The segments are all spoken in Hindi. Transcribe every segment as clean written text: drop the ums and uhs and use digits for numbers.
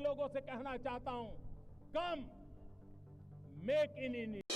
लोगों से कहना चाहता हूं, कम मेक इन इंडिया।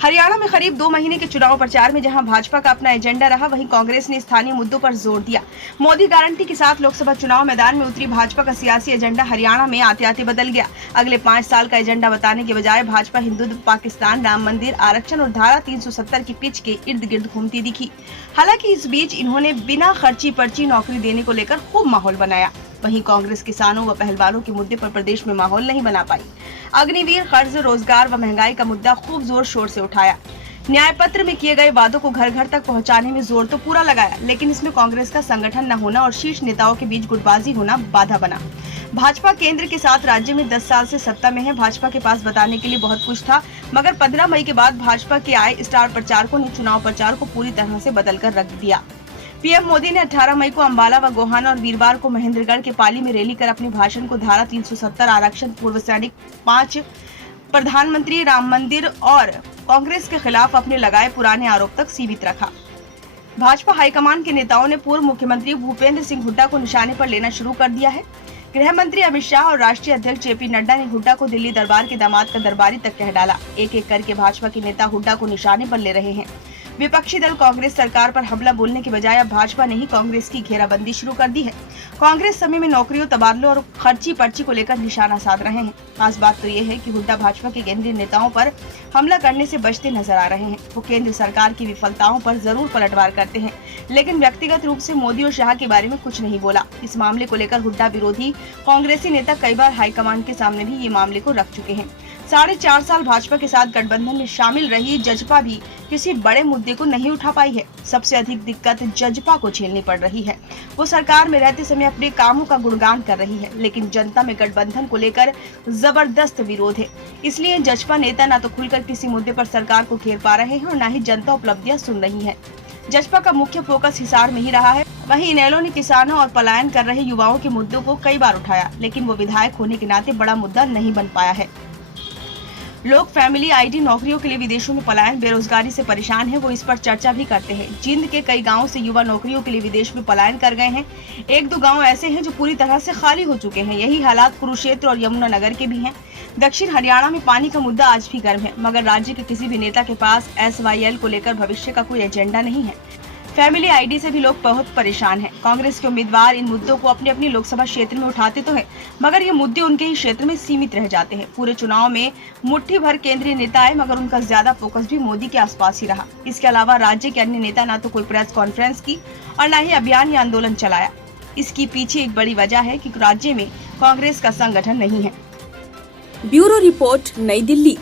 हरियाणा में करीब 2 महीने के चुनाव प्रचार में जहां भाजपा का अपना एजेंडा रहा, वहीं कांग्रेस ने स्थानीय मुद्दों पर जोर दिया। मोदी गारंटी के साथ लोकसभा चुनाव मैदान में उतरी भाजपा का सियासी एजेंडा हरियाणा में आते आते बदल गया। अगले 5 साल का एजेंडा बताने के बजाय भाजपा हिंदुत्व, पाकिस्तान, राम मंदिर, आरक्षण और धारा 370 की पिच के इर्द गिर्द घूमती दिखी। हालांकि इस बीच इन्होंने बिना खर्ची पर्ची नौकरी देने को लेकर खूब माहौल बनाया। वहीं कांग्रेस किसानों व पहलवानों के मुद्दे पर प्रदेश में माहौल नहीं बना पाई। अग्निवीर, कर्ज, रोजगार व महंगाई का मुद्दा खूब जोर शोर से उठाया। न्याय पत्र में किए गए वादों को घर घर तक पहुंचाने में जोर तो पूरा लगाया, लेकिन इसमें कांग्रेस का संगठन न होना और शीर्ष नेताओं के बीच गुटबाजी होना बाधा बना। भाजपा केंद्र के साथ राज्य में 10 साल से सत्ता में है। भाजपा के पास बताने के लिए बहुत कुछ था, मगर 15 मई के बाद भाजपा के आए स्टार प्रचारकों ने चुनाव प्रचार को पूरी तरह से बदल कर रख दिया। पीएम मोदी ने 18 मई को अंबाला व गोहाना और वीरवार को महेंद्रगढ़ के पाली में रैली कर अपने भाषण को धारा 370, आरक्षण, पूर्व सैनिक 5, प्रधानमंत्री, राम मंदिर और कांग्रेस के खिलाफ अपने लगाए पुराने आरोप तक सीमित रखा। भाजपा हाईकमान के नेताओं ने पूर्व मुख्यमंत्री भूपेंद्र सिंह हुड्डा को निशाने पर लेना शुरू कर दिया है। गृह मंत्री अमित शाह और राष्ट्रीय अध्यक्ष जेपी नड्डा ने हुड्डा को दिल्ली दरबार के दामाद का दरबारी तक कह डाला। एक एक करके भाजपा के नेता हुड्डा को निशाने पर ले रहे हैं। विपक्षी दल कांग्रेस सरकार पर हमला बोलने के बजाय अब भाजपा ने ही कांग्रेस की घेराबंदी शुरू कर दी है। कांग्रेस समय में नौकरियों, तबादलों और खर्ची पर्ची को लेकर निशाना साध रहे हैं। खास बात तो ये है कि हुड्डा भाजपा के केंद्रीय नेताओं पर हमला करने से बचते नजर आ रहे हैं। वो केंद्र सरकार की विफलताओं पर जरूर पलटवार करते हैं, लेकिन व्यक्तिगत रूप से मोदी और शाह के बारे में कुछ नहीं बोला। इस मामले को लेकर हुड्डा विरोधी कांग्रेसी नेता कई बार हाईकमान के सामने भी ये मामले को रख चुके हैं। 4.5 साल भाजपा के साथ गठबंधन में शामिल रही जजपा भी किसी बड़े मुद्दे को नहीं उठा पाई है। सबसे अधिक दिक्कत जजपा को झेलनी पड़ रही है। वो सरकार में रहते समय अपने कामों का गुणगान कर रही है, लेकिन जनता में गठबंधन को लेकर जबरदस्त विरोध है। इसलिए जजपा नेता न तो खुलकर किसी मुद्दे पर सरकार को घेर पा रहे हैं और न ही जनता उपलब्धियां सुन रही है। जजपा का मुख्य फोकस हिसार में ही रहा है। वहीं इनेलो ने किसानों और पलायन कर रहे युवाओं के मुद्दों को कई बार उठाया, लेकिन वो विधायक होने के नाते बड़ा मुद्दा नहीं बन पाया है। लोग फैमिली आईडी, नौकरियों के लिए विदेशों में पलायन, बेरोजगारी से परेशान हैं, वो इस पर चर्चा भी करते हैं। जींद के कई गांवों से युवा नौकरियों के लिए विदेश में पलायन कर गए हैं। 1-2 गांव ऐसे हैं जो पूरी तरह से खाली हो चुके हैं। यही हालात कुरुक्षेत्र और यमुनानगर के भी हैं। दक्षिण हरियाणा में पानी का मुद्दा आज भी गर्म है, मगर राज्य के किसी भी नेता के पास SYL को लेकर भविष्य का कोई एजेंडा नहीं है। फैमिली आईडी से भी लोग बहुत परेशान हैं। कांग्रेस के उम्मीदवार इन मुद्दों को अपने अपने लोकसभा क्षेत्र में उठाते तो हैं, मगर ये मुद्दे उनके ही क्षेत्र में सीमित रह जाते हैं। पूरे चुनाव में मुट्ठी भर केंद्रीय नेता आए, मगर उनका ज्यादा फोकस भी मोदी के आसपास ही रहा। इसके अलावा राज्य के अन्य नेता न तो कोई प्रेस कॉन्फ्रेंस की और न ही अभियान या आंदोलन चलाया। इसकी पीछे एक बड़ी वजह है कि राज्य में कांग्रेस का संगठन नहीं है। ब्यूरो रिपोर्ट, नई दिल्ली।